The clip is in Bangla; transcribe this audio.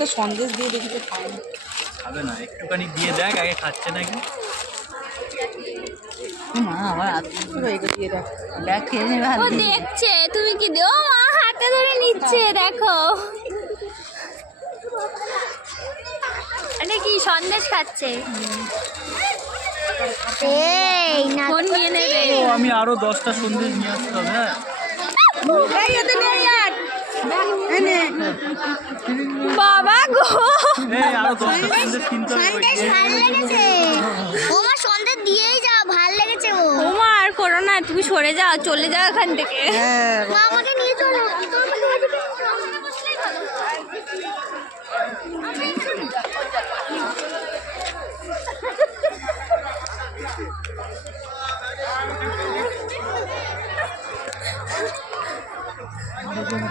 তো সন্দেশ দিয়ে দেখি তো খায় না। খাবে না, একটুখানি দিয়ে দেখ আগে খাচ্ছে নাকি। মা আমার এটা দিয়ে দেখ, দেখ খেয়ে নেবে হাত ও দিয়ে। দেখছে তুমি কি দিও, মা হাতে ধরে নিচ্ছে দেখো। এটা কি সন্দেশ খাচ্ছে? এই না ফোন নিয়ে নেবে। ও আমি আরো 10টা সন্দেশ নিয়ে আসতে হবে। হ্যাঁ এই এতে নেই আর এনে বাবা গো, এই আরো 10টা সন্দেশ কিনতে হবে। সন্দেশ ভালো লেগেছে। ওমা সন্দেশ দিয়েই যাও, ভালো লেগেছে ও। ওমা আর করো না, তুমি সরে যাও, চলে যাও এখান থেকে। হ্যাঁ মা আমাকে নিয়ে চলো।